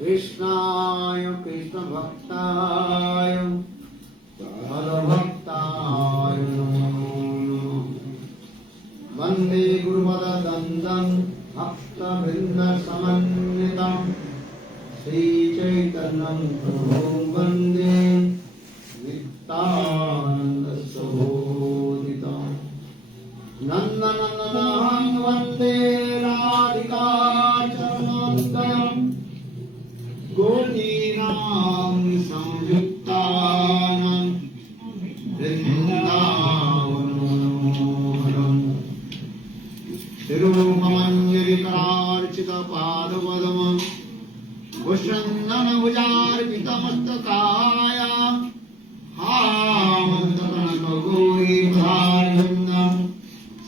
Krishnaya Krishna Bhaktaya Radha Bhaktaya Namo Vande Guru Pada Dandam Bhakta Vrinda Samannitam Sri Chaitanyam Prabhu Vande Nityananda Sahodhitam Nandanandanaham Vande Radhika Charanodayam Gotinam Samyuktanam Vrindavanam Tirupamanjarikararchita Padavadamam Vushandana Vujarpitamastakaya Hamantakana Gauri Bharindam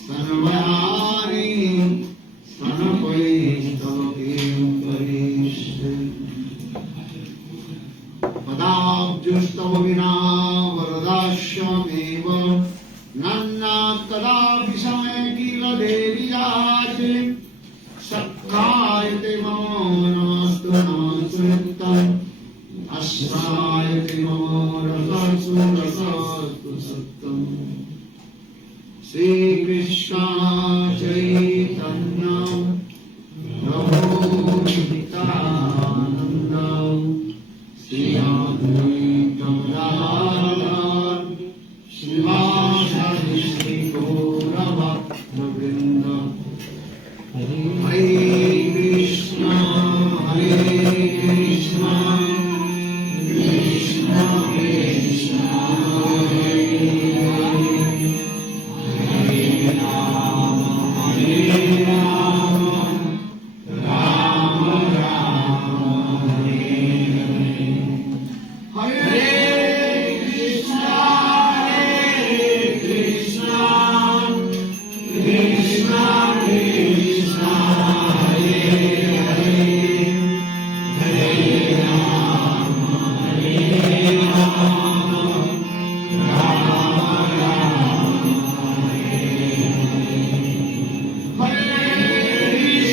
Sanavayani Sanapaistavim Parishim Padabjustav vina varadashyameva Nanna tadapi samay kila devi yache Sakkayate mamo namastu namasuttam Ashrayate mamo rasasu rasastu sattam Sri Krishna Chaitanya Prabhu Nityananda Sri Advaita Gadadhara Srivasadi Sri Gaura Bhakta Vrinda Hare Krishna Krishna Krishna Hare Hare Rama Rama Rama Hare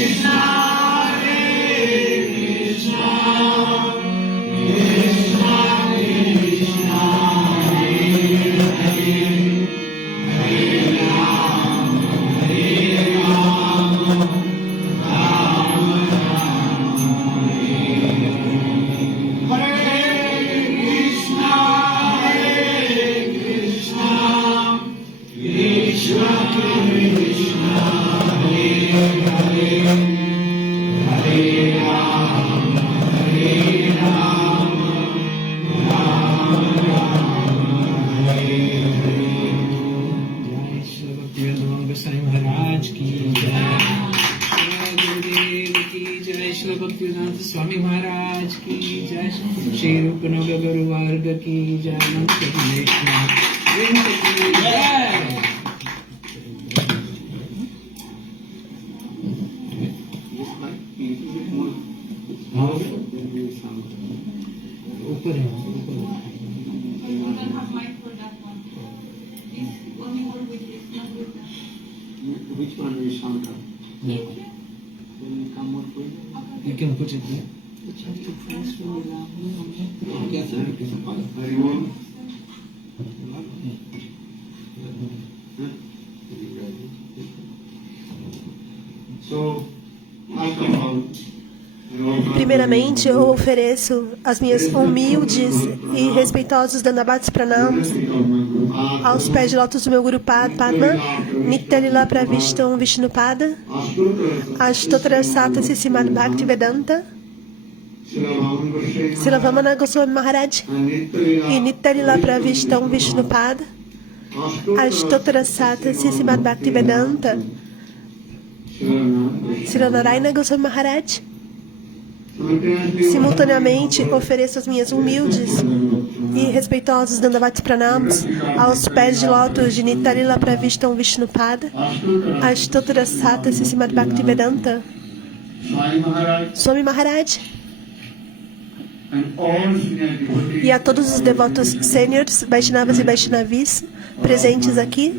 Krishna Krishna Krishna Krishna Hare Rama Rama Swami Maharaj ki jai, Shri Rupanaga Guru Varga ki jai, Namaste Krishna Vrinda ki jai. ऊपर है Which one is Shankar? You can put it there. Primeiramente, eu ofereço as minhas humildes e respeitosos Dandavats Pranams aos pés de lótus do meu Guru Padma, Nitya-lila Pravishtam Vishnupada, Ashtotara Sata Srimad Bhaktivedanta, Srila Vamana Goswami Maharaj e Nitya-lila Pravishtam Vishnupada, Ashtotara Sata Srimad Bhaktivedanta, Srila Narayana Goswami Maharaj. Simultaneamente, ofereço as minhas humildes e respeitosos Dandavats Pranams aos pés de lótus de Nitya-lila Pravishtam Vishnupada, Ashtotara Sata Srimad Bhaktivedanta, Swami Maharaj, e a todos os devotos sêniores, Vaishnavas e Vaishnavis presentes aqui,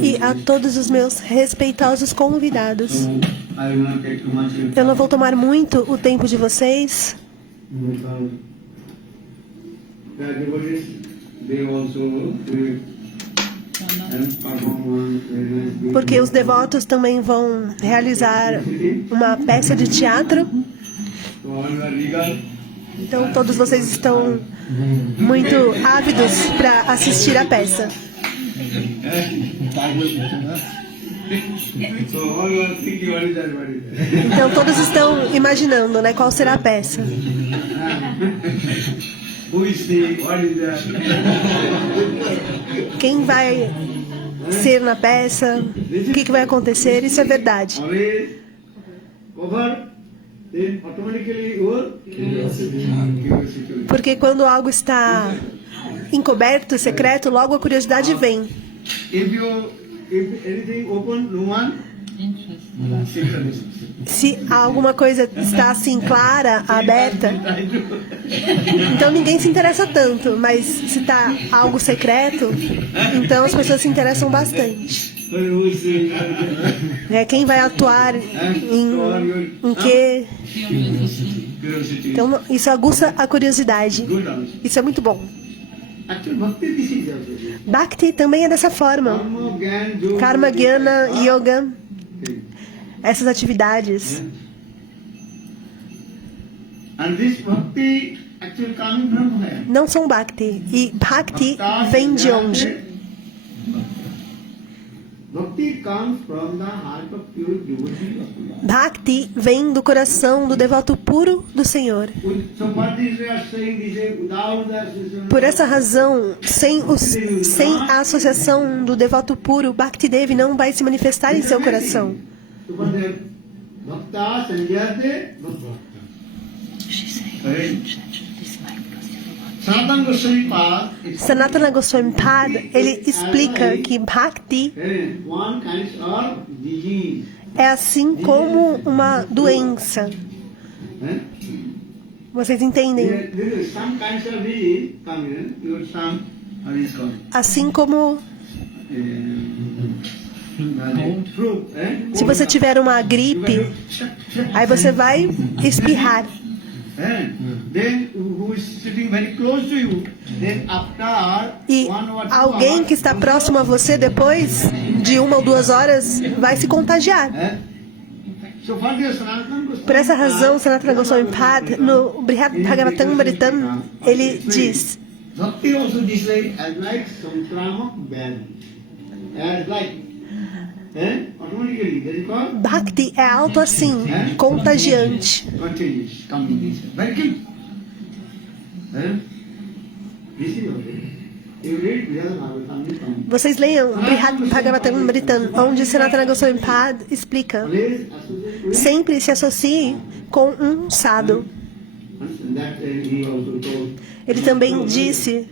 e a todos os meus respeitosos convidados. Eu não vou tomar muito o tempo de vocês. Porque os devotos também vão realizar uma peça de teatro. Então todos vocês estão muito ávidos para assistir a peça. Então todos estão imaginando, né, qual será a peça. Quem vai ser na peça? O que vai acontecer? Isso é verdade. Porque quando algo está encoberto, secreto, logo a curiosidade vem. Se alguma coisa está assim clara, aberta, então ninguém se interessa tanto. Mas se está algo secreto, então as pessoas se interessam bastante. Quem vai atuar em quê? Então isso aguça a curiosidade. Isso é muito bom. Bhakti também é dessa forma. Karma, Jnana, Yoga, essas atividades. Não são Bhakti. E Bhakti vem de onde? Bhakti vem do coração do devoto puro do Senhor. Por essa razão, sem a associação do devoto puro, Bhakti Devi não vai se manifestar em seu coração. Sanatana Goswami Pad, ele explica que Bhakti é assim como uma doença. Vocês entendem? Assim como se você tiver uma gripe, aí você vai espirrar. E alguém que está próximo a você, depois de 1 ou 2 horas, vai se contagiar. Por essa razão, Sanatana Goswami Pad, no Brihad Bhagavatamritam, ele diz: Bhakti é alto assim, contagiante. Vocês leiam Brihad Bhagavatamritam, onde Sanatana Goswami Pad explica: sempre se associe com um sadhu. Ele também disse: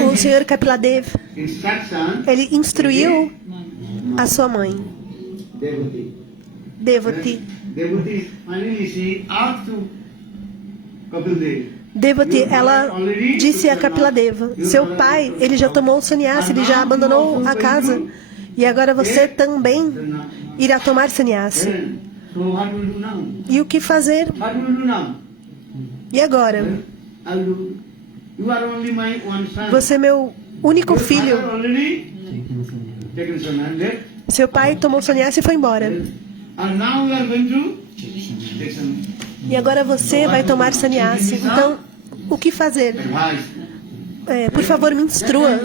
o Sr. Kapiladev, ele instruiu a sua mãe, Devati. Devati, ela disse a Kapiladeva: seu pai, ele já tomou o sannyasa, ele já abandonou a casa, e agora você também irá tomar sannyasa. E o que fazer? E agora? Você é meu único filho. Seu pai tomou sannyasa e foi embora. E agora você vai tomar sannyasa. Então, o que fazer? Por favor, me instrua.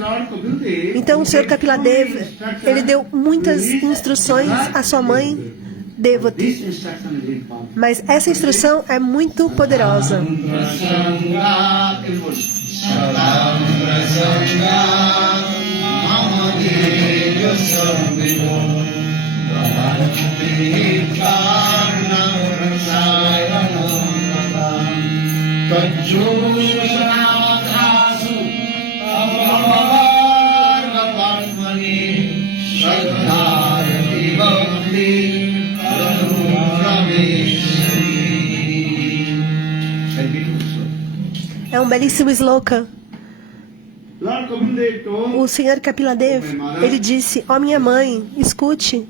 Então, o Sr. Kapiladeva, ele deu muitas instruções à sua mãe, Devati. Mas essa instrução é muito poderosa. É um belíssimo sloka. O Senhor Kapiladev, ele disse: ó minha mãe, escute.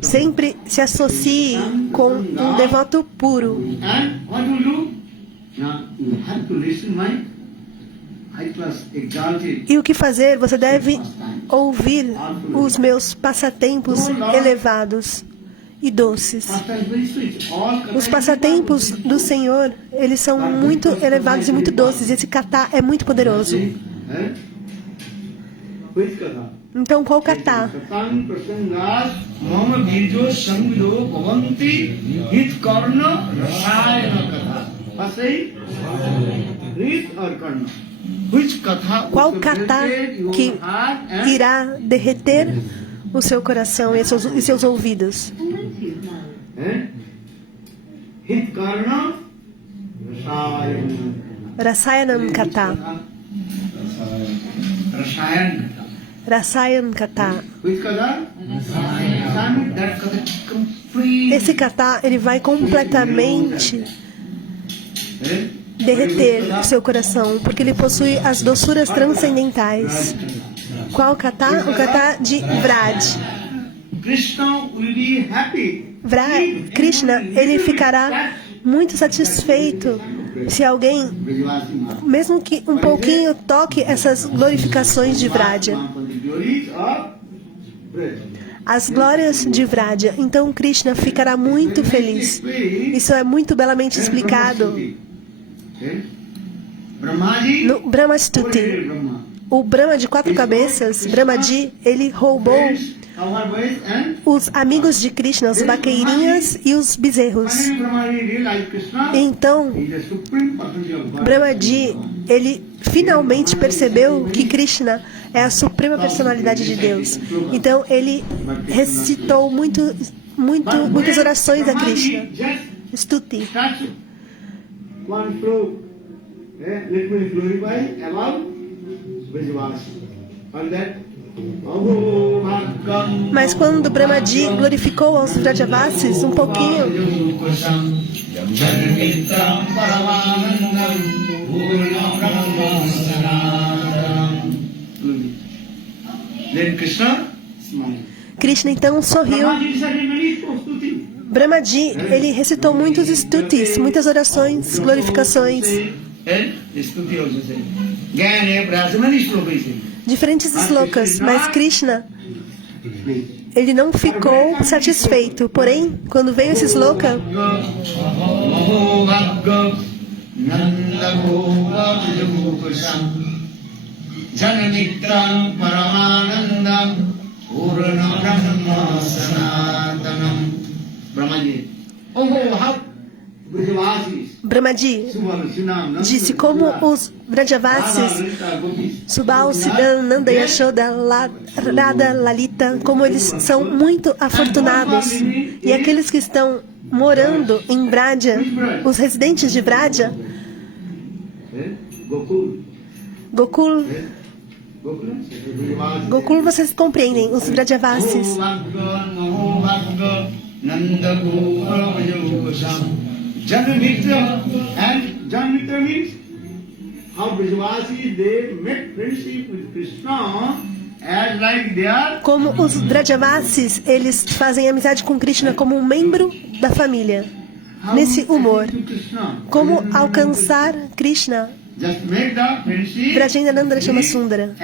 Sempre se associe com um devoto puro. E o que fazer? Você deve ouvir os meus passatempos elevados e doces. Os passatempos do Senhor, eles são muito elevados e muito doces. Esse kata é muito poderoso. Então, qual kata? Qual kata que irá derreter o seu coração e seus ouvidos? Rasayanam kata. Rasayan kata. Esse kata, ele vai completamente derreter o seu coração, porque ele possui as doçuras transcendentais. Qual kata? O kata de Vraj. Krishna, ele ficará muito satisfeito se alguém, mesmo que um pouquinho, toque essas glorificações de Vraja. As glórias de Vraja. Então Krishna ficará muito feliz. Isso é muito belamente explicado no Brahmastuti. O Brahma de 4 cabeças, Brahmaji, ele roubou os amigos de Krishna, os vaqueirinhas e os bezerros. Então, Brahmaji, ele finalmente percebeu que Krishna é a suprema personalidade de Deus. Então, ele recitou muitas orações a Krishna. Stuti. Mas quando Brahmaji glorificou aos Vrajavasis um pouquinho, Krishna então sorriu. Brahmaji, ele recitou muitos stutis, muitas orações, glorificações. Diferentes slokas, mas Krishna, ele não ficou satisfeito. Porém, quando veio esse sloka, Brahmaji disse como os Vrajavasis, Subal, Siddhan, Nanda, Yashoda, Radha, Lalita, como eles são muito afortunados. E aqueles que estão morando em Vraja, os residentes de Vraja, Gokul, vocês compreendem, os Vrajavasis. Janamitra, and Janamitra means how Brajavasis they make friendship with Krishna as like they are. Como os Vrajavasis, eles fazem amizade com Krishna como um membro da família. Nesse humor, como alcançar Krishna. Brajendanandra chama Sundara.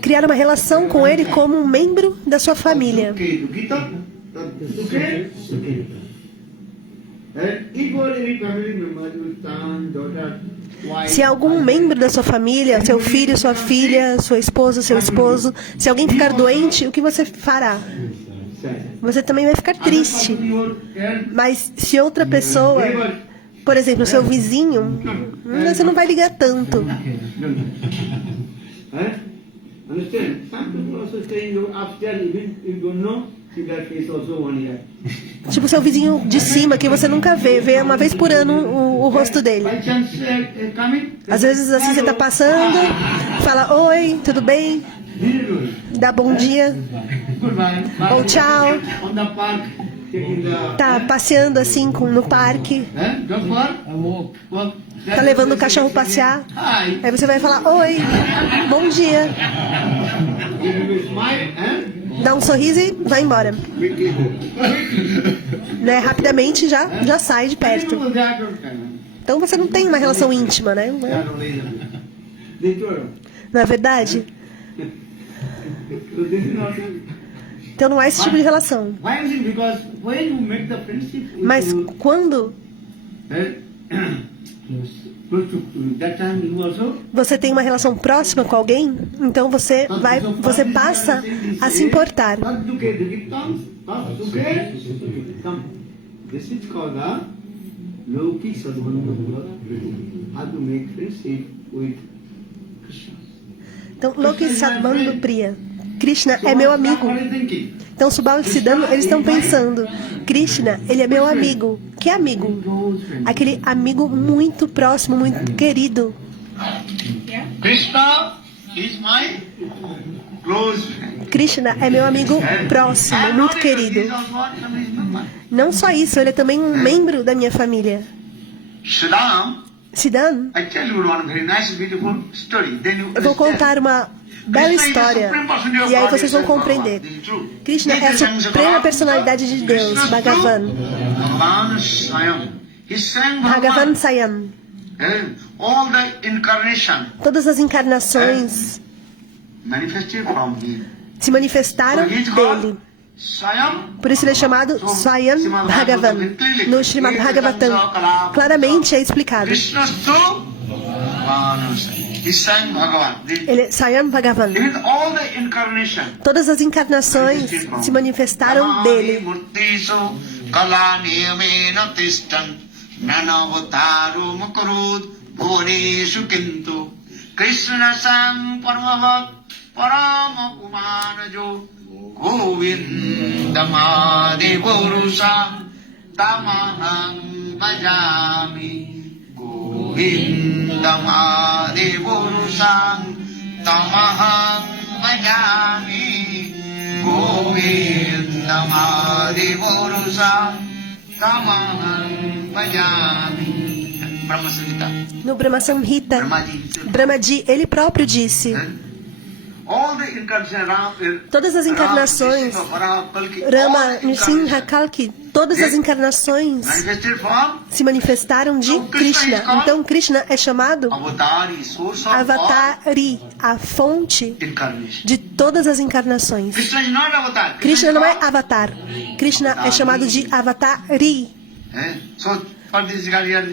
Criar uma relação com ele como um membro da sua família. Se algum membro da sua família, seu filho, sua filha, sua esposa, seu esposo, se alguém ficar doente, o que você fará? Você também vai ficar triste. Mas se outra pessoa, por exemplo, seu vizinho, você não vai ligar tanto. see that face also 1 year. Tipo seu vizinho de cima, que você nunca vê uma vez por ano o rosto dele. By chance coming, Às vezes assim você tá passando, fala oi, tudo bem? Dá bom dia, Goodbye. ou tchau. On the park, taking the Tá passeando assim no parque, dog park, walk. tá levando o cachorro passear. Hi. Aí você vai falar oi, bom dia, You smile, dá um sorriso e vai embora. quickly go. Né? Rapidamente já sai de perto. They Então você não tem uma relação íntima, né? told him. Não é verdade? So this is not. Então não é esse tipo de relação. Why is it? Because when you make the friendship with Mas you, quando close to that time you also você tem uma relação próxima com alguém, então você passa a se importar. This is called the Loki Sadhana. How to make friendship with Krishna. Então, Loki Sadbando Priya. Krishna é meu amigo. Então, Subal e Siddham, eles estão pensando, Krishna, ele é meu amigo. Que amigo? Aquele amigo muito próximo, muito querido. Krishna is my close friend. Krishna é meu amigo próximo, muito querido. Não só isso, ele é também um membro da minha família. Shriram, Siddham, I tell you one very nice, beautiful story. Then you eu vou understand. contar uma bela história. E aí vocês vão compreender. Krishna é a suprema personalidade de Deus, Bhagavan. Bhagavan Sayam. All the incarnation Todas as encarnações manifested from him. se manifestaram dele. Por isso ele é chamado Swayam Bhagavan. No Srimad Bhagavatam, claramente é explicado. Ele é Swayam Bhagavan. Todas as encarnações se manifestaram dele. Krishna sang paramavat parama kumanajo Govindamadi Purusa Tamaham Bhajami Govindamadi Purusa Tamaham Bhajami Govindamadi Purusa Tamaham Bhajami. Brahma Samhita. No Brahma Samhita, Brahmaji, ele próprio disse: todas as encarnações, Rama, Nrsimha, Kalki, todas as encarnações se manifestaram de Krishna. Então Krishna é chamado Avatari, a fonte de todas as encarnações. Krishna não é avatar. Krishna é chamado de Avatari.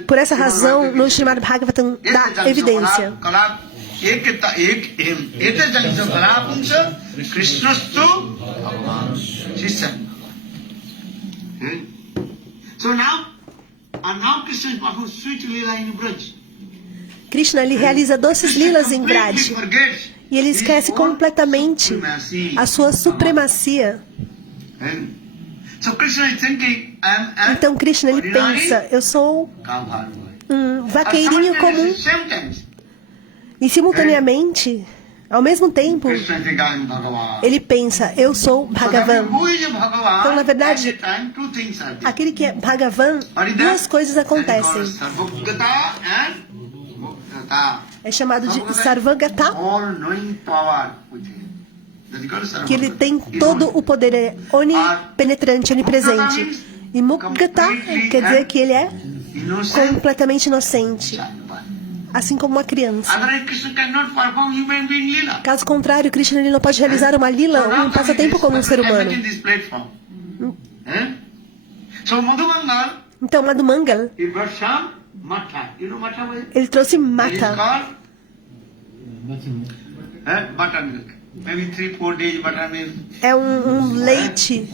Por essa razão, no Srimad Bhagavatam dá evidência. Krishna ele realiza doces lilas em Braj. E ele esquece completamente a sua supremacia. Então Krishna ele pensa, eu sou um vaqueirinho comum. E simultaneamente, ao mesmo tempo, ele pensa, eu sou Bhagavan. Então, na verdade, aquele que é Bhagavan, duas coisas acontecem. É chamado de Sarvagata, que ele tem todo o poder, é onipenetrante, onipresente. E Mukgata quer dizer que ele é completamente inocente, assim como uma criança. Caso contrário, Krishna ele não pode realizar uma lila, um passatempo como um ser humano. Então, Madhumangal, ele trouxe mata. É um leite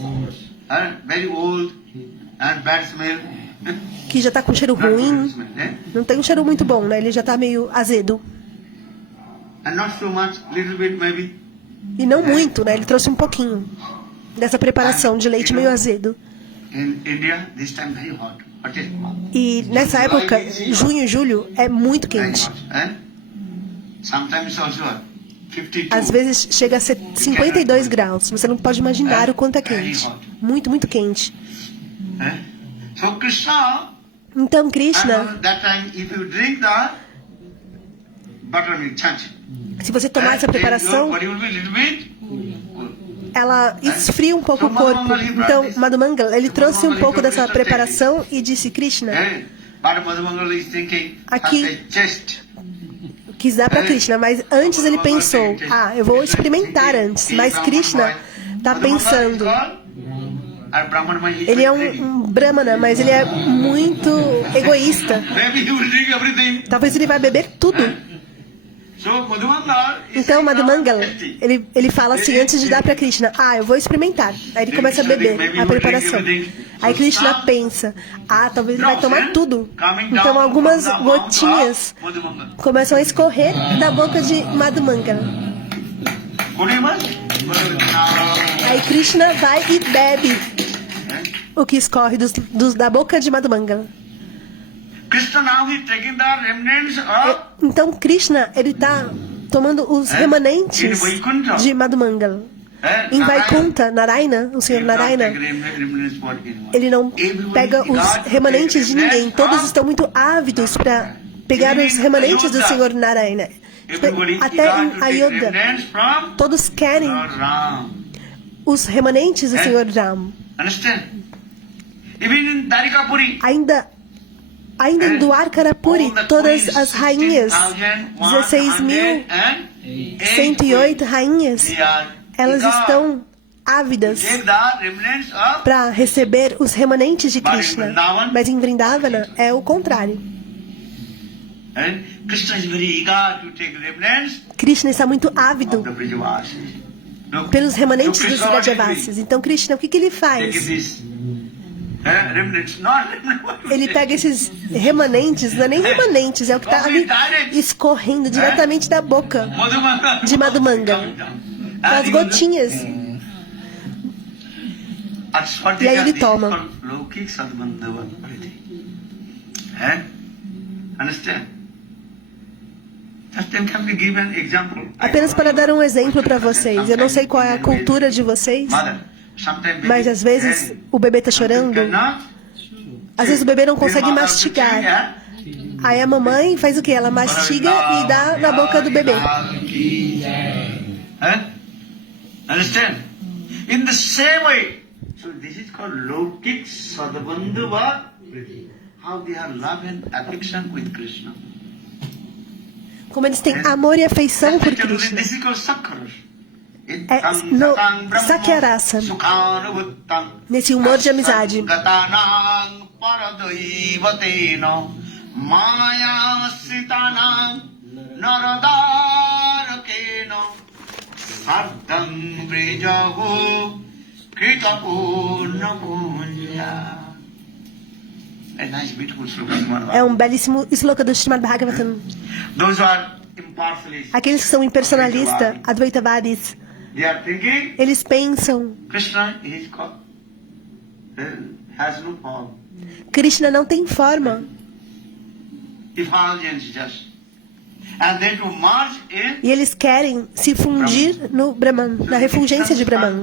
que já está com cheiro ruim. Não tem um cheiro muito bom, né? Ele já está meio azedo. E não muito, né? Ele trouxe um pouquinho. dessa preparação de leite meio azedo. In India, this time very hot. Hottest month. E nessa época, junho e julho, é muito Very quente. hot. Sometimes also 52. Às vezes chega a ser 52 graus. Você não pode imaginar o quanto é quente. Muito, muito quente. So Krishna, Então, Krishna, that time if you drink the buttermilk chant, se você tomar essa then your preparação, body will be a little bit cool. ela esfria um pouco o corpo. Então, Madhumangala, ele trouxe um pouco dessa preparação e disse, Krishna, But Madhumangala is thinking Aqui- at the chest. quis dar para Krishna, mas antes ele pensou, eu vou experimentar antes. Mas Krishna está pensando, ele é um brahmana, mas ele é muito egoísta. Maybe he will drink everything. Talvez ele vai beber tudo. So Madhumangala is Então, Madhumangala, tasty. ele fala assim, antes de dar para Krishna, eu vou experimentar. Aí ele começa a beber a preparação. Aí Krishna pensa, talvez ele vai tomar tudo. Então, algumas gotinhas começam a escorrer da boca de Madhumangala. Aí Krishna vai e bebe o que escorre da boca de Madhumangala. Krishna now he taking the remnants of Então, Krishna, ele está tomando os remanentes de Madhumangala. Em Vaikuntha, Narayana, o Senhor Narayana, ele não pega os remanentes de ninguém. Todos estão muito ávidos para pegar os remanentes do Senhor Narayana. Até em Ayodhya, todos querem os remanentes do Senhor Ram. Understand? Even in Dwarikapuri, Ainda em Dwarkarapuri, todas as rainhas, 16.108 rainhas, elas estão ávidas para receber os remanentes de Krishna. Mas em Vrindavana é o contrário. Krishna is very eager to take remnants Krishna está muito ávido of the Brajavasis. Look, pelos remanentes look, dos Krishna, what he Vrajavasis. did? Então, Krishna, o que ele Take faz? this remnants, not remnants. Ele pega esses remanentes, não é nem remanentes, é o que está ali escorrendo diretamente da boca Madhumangala. de Madhumangala. As gotinhas. E aí ele toma. Apenas para dar um exemplo para vocês. Eu não sei qual é a cultura de vocês, mas às vezes o bebê está chorando. Às vezes o bebê não consegue mastigar. Aí a mamãe faz o quê? Ela mastiga e dá na boca do bebê. Understand? In the same way, so this is called Lokik Sadabandhuva. How they are love and affection with Krishna. Como eles têm amor e afeição por Krishna. This is called Sakkar. No Sakyarasa, nesse humor de amizade. É um belíssimo sloka do Srimad Bhagavatam. Aqueles que são impersonalistas, Advaitavadis, eles pensam, Krishna não tem forma. E eles querem se fundir no Brahman, na refulgência de Brahman.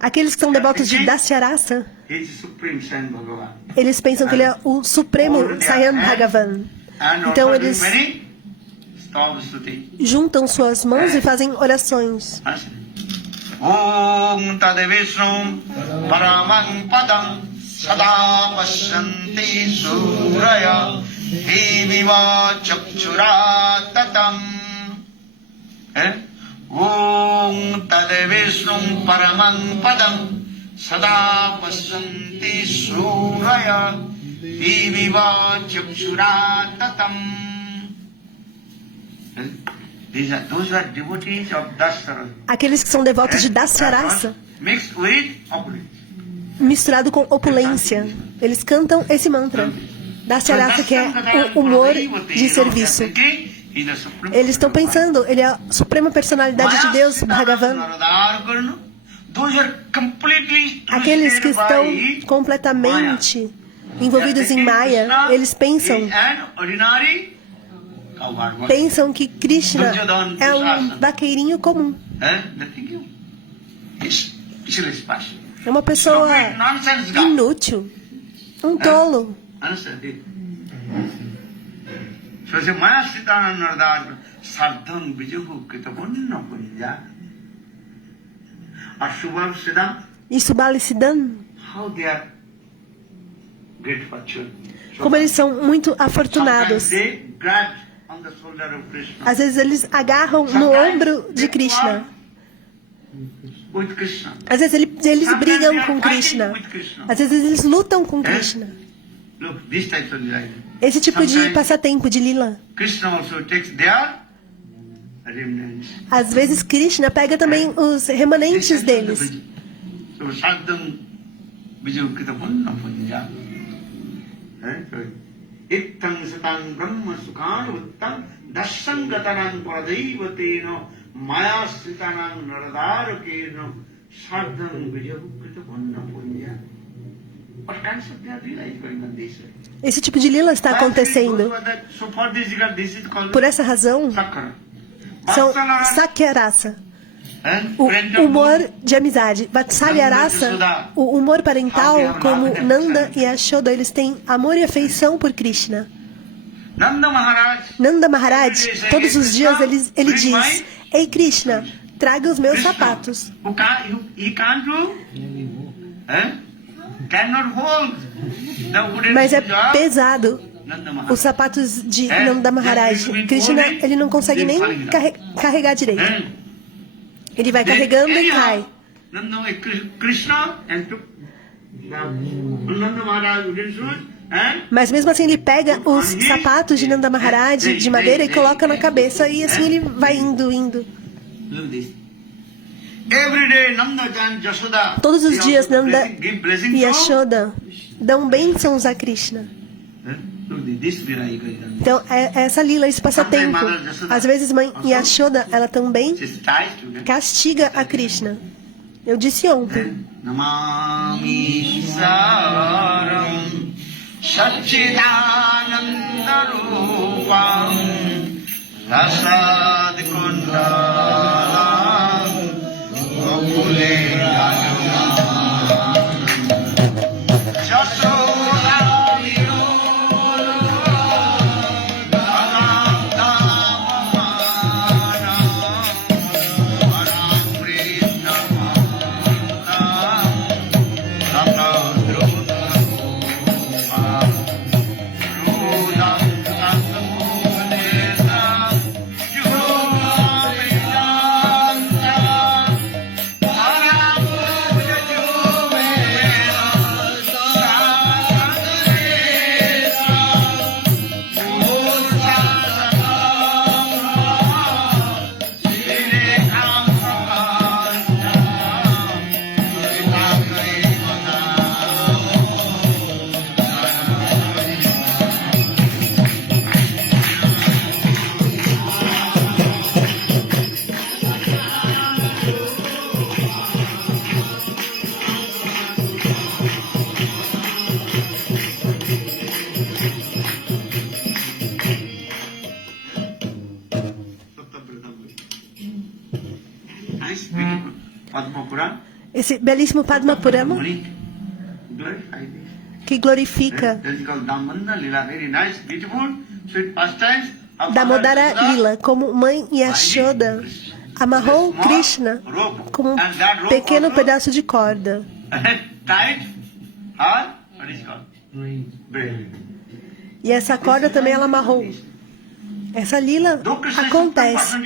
Aqueles que são devotos de Dasyarasa, eles pensam que ele é o supremo Sayan Bhagavan. Então eles juntam suas mãos e fazem orações. Om Tadevishnu Paramam Padam Sada Pashanti Suraya Deviva Chakchura Tatam. Om Tadevishnu Paramam Padam Sada Pashanti Suraya Deviva Chakchura Tatam. Those who are devotees of Dasyarasa. Aqueles que são devotos de Dasyarasa, misturado com opulência, eles cantam esse mantra. Dasyarasa, que é o humor de serviço. He's the supreme Eles estão personality. pensando, ele é a suprema personalidade de Deus, Bhagavan. Those are completely Aqueles que twisted estão by completamente Maya. envolvidos em Maya, eles pensam Pensam que Krishna é um vaqueirinho comum. É uma pessoa inútil, um tolo. E Subali-Siddham, como eles são muito afortunados. Às vezes eles agarram no ombro de Krishna. Às vezes eles brigam com Krishna. Às vezes eles lutam com Krishna. Esse tipo de passatempo de lila. Às vezes Krishna pega também os remanentes deles. Esse tipo de lila está acontecendo. Por essa razão, são Sakyarasa, o humor de amizade. Vatsalyarasa, o humor parental, como Nanda e Yashoda, eles têm amor e afeição por Krishna. Nanda Maharaj, todos os dias ele diz: Ei Krishna, traga os meus sapatos. Mas é pesado os sapatos de Nanda Maharaj. Krishna, ele não consegue nem carregar direito. Ele vai carregando e cai. Mas mesmo assim ele pega os sapatos de Nanda Maharaj de madeira e coloca na cabeça, e assim ele vai indo. Todos os dias Nanda e Yashoda dão bênçãos a Krishna. Então, essa lila, esse passatempo. Às vezes mãe Yashoda, ela também castiga a Krishna. Eu disse ontem. Namami Saram Satchidananda Rupam Rasad Kundalam Gokule Esse belíssimo Padma Purana que glorifica Damodara Lila, como mãe Yashoda amarrou Krishna com um pequeno pedaço de corda. E essa corda também ela amarrou. Essa lila acontece.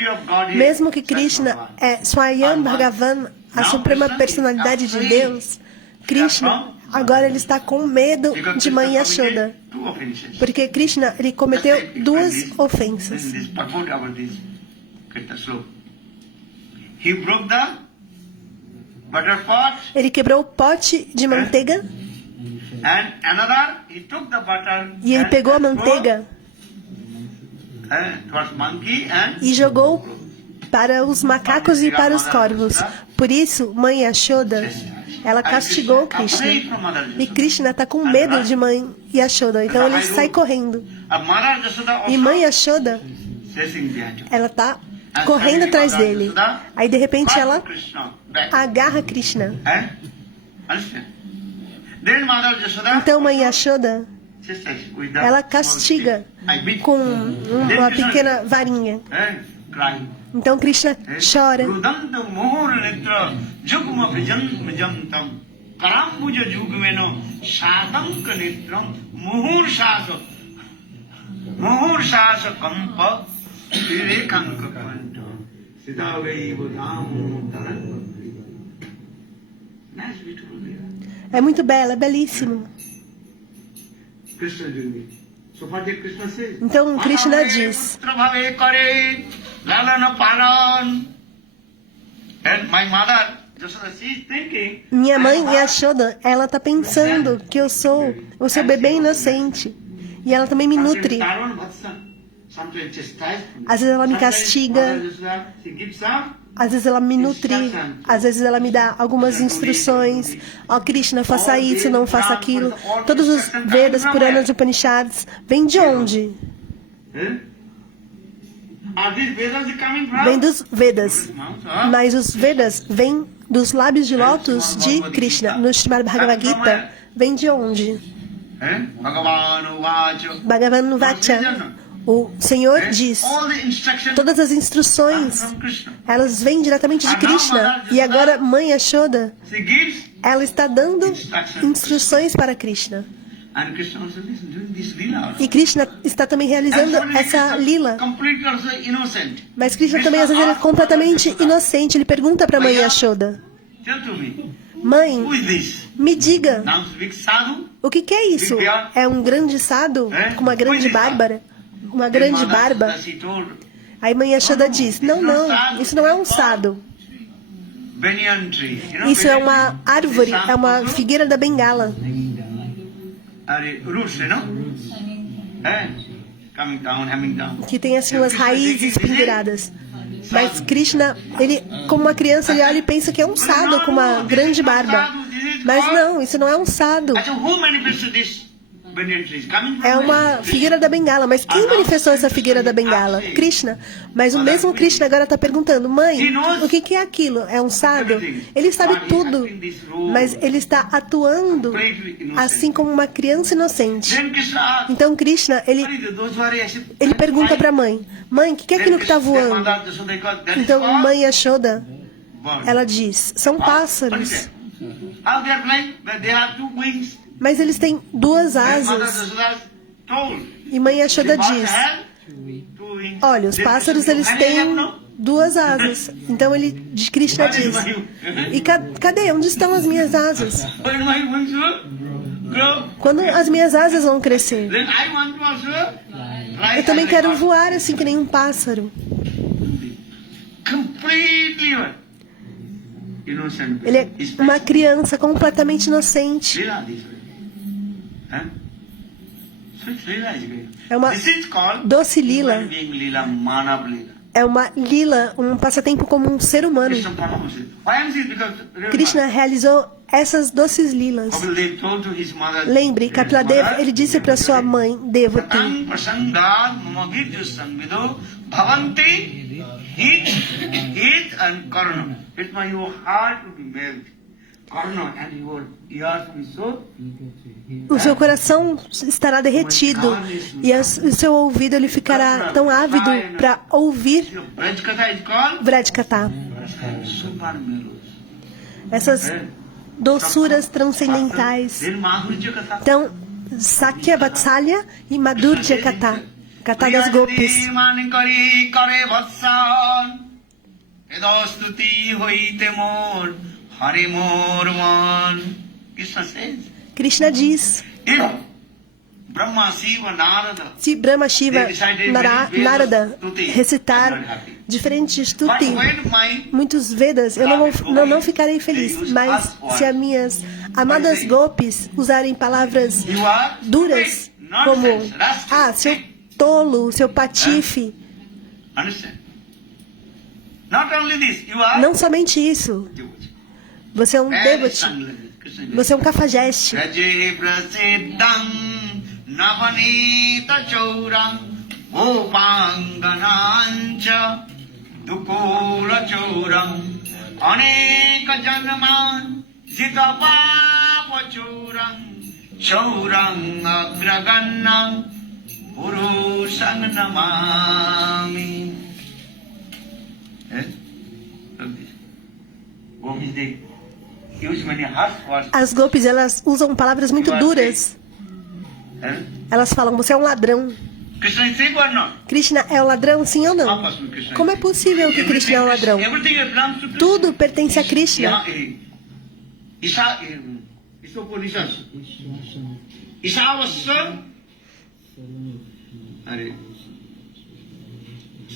Mesmo que Krishna é Swayam Bhagavan, a suprema personalidade de Deus, Krishna, agora ele está com medo de mãe Yashoda. Porque Krishna, ele cometeu duas ofensas. Ele quebrou o pote de manteiga e ele pegou a manteiga towards monkey and e jogou para os macacos e para os corvos. Por isso, mãe Yashoda, ela castigou Krishna. E Krishna está com medo de mãe Yashoda, então ele sai correndo. E mãe Yashoda, ela está correndo atrás dele. Aí de repente ela agarra Krishna. Então mãe Yashoda, ela castiga com uma pequena varinha. Então Krishna chora. É muito bela, é belíssimo. Então Krishna diz: minha mãe Yashoda, ela está pensando que eu sou o seu bebê inocente. E ela também me nutre. Às vezes ela me castiga, às vezes ela me nutre, às vezes ela me dá algumas instruções. Ó, Krishna, faça isso, não faça aquilo. Todos os Vedas, Puranas e Upanishads vêm de onde? Vêm dos Vedas. Mas os Vedas vêm dos lábios de lótus de Krishna. No Srimad Bhagavad Gita, vem de onde? Bhagavan Vacha. O Senhor diz, todas as instruções, elas vêm diretamente de Krishna. E agora, mãe Yashoda, ela está dando instruções para Krishna. E Krishna está também realizando essa lila. Mas Krishna também, às vezes, ele é completamente inocente. Ele pergunta para a mãe Yashoda: mãe, me diga, o que é isso? É um grande sadhu com uma grande bárbara? Uma grande barba? Aí mãe Yashoda diz: não, isso não é um sadhu. Isso é uma árvore, é uma figueira da Bengala. Que tem assim umas raízes penduradas. Mas Krishna, ele, como uma criança, ele olha e pensa que é um sadhu com uma grande barba. Mas não, isso não é um sadhu. É uma figueira da Bengala. Mas quem manifestou essa figueira da Bengala? Krishna. Mas o mesmo Krishna agora está perguntando: mãe, o que é aquilo? É um sadhu? Ele sabe tudo, mas ele está atuando assim como uma criança inocente. Então Krishna, ele pergunta para a mãe: mãe, o que é aquilo que está voando? Então mãe Yashoda, ela diz: são pássaros. Mas eles têm duas asas. E mãe Yashoda diz: olha, os pássaros, eles têm duas asas. Então Krishna diz: e cadê? Onde estão as minhas asas? Quando as minhas asas vão crescer? Eu também quero voar assim que nem um pássaro. Ele é uma criança completamente inocente. É uma doce lila. É uma lila, um passatempo como um ser humano. Krishna realizou essas doces lilas. Lembre, Kapiladeva, ele disse para sua mãe, Devati: o seu coração estará derretido e o seu ouvido ele ficará tão ávido para ouvir Vrajkatha. Essas doçuras transcendentais. Então, Sakya Vatsalya e Madhurya Katha, Katha das Gopis. Krishna diz: se Brahma, Shiva, Narada recitar diferentes Stuti, muitos Vedas, eu não ficarei feliz. Mas se as minhas amadas Gopis usarem palavras duras, como: se eu tolo, seu patife. Understand? Not only this, you are Não somente isso. devotee. Você é um Very devotee. strong language, Krishna is Você é um cafajeste. Raje prasiddham navanita chauram gopanganancha dukula chauram aneka janman jitapapa chauram chauram agragannam purusang namami. Gopis, they use many harsh words. As gopis, elas usam palavras muito duras. Elas falam, você é um ladrão. Krishna is thief or not? Krishna é um ladrão, sim ou How não? possible Krishna is Como é thief? possível que Krishna é um ladrão? Everything belongs to Krishna. Tudo pertence a Krishna. Isavasya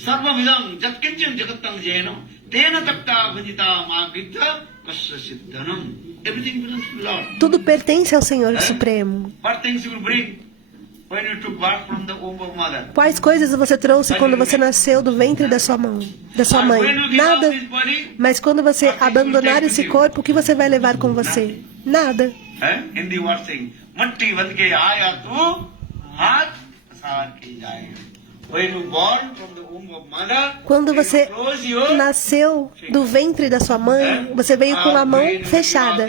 sarvamidam jatkinchan jagatam jena tena takta bhajita magidha kasya siddhanam. Everything belongs to Lord. Tudo pertence ao Senhor Supremo. What things you will bring when you took birth from the womb of mother? Quais coisas você trouxe quando você nasceu do ventre da sua mãe? Nada. Mas quando você abandonar esse corpo, o que você vai levar com você? Nada. Hindi word saying, matti vadke aaya tu hat asar ke jayega. When you born from the womb of mother, Quando você you close your nasceu do ventre da sua mãe, você veio com a mão fechada.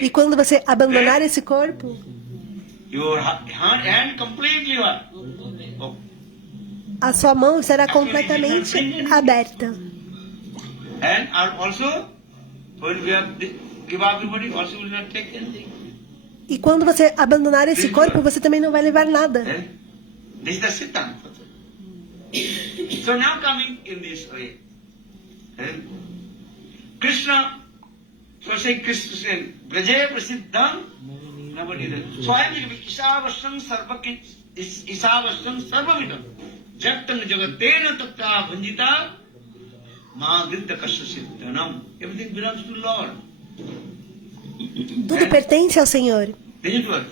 E quando você abandonar esse corpo, your hand completely what? Oh. a sua mão estará completamente aberta. And also, when we have give up your body, also will not take anything. E quando você abandonar esse corpo, você também não vai levar nada. This is the Siddhanta. So now coming in this way, Krishna, so say Krishna said, Braje prasiddham navadida. So I am isavasam sarvavidam jattam jagatena tatta bhanjita ma gridda kasya siddhanam. Everything belongs to Lord. Tudo pertence ao Senhor.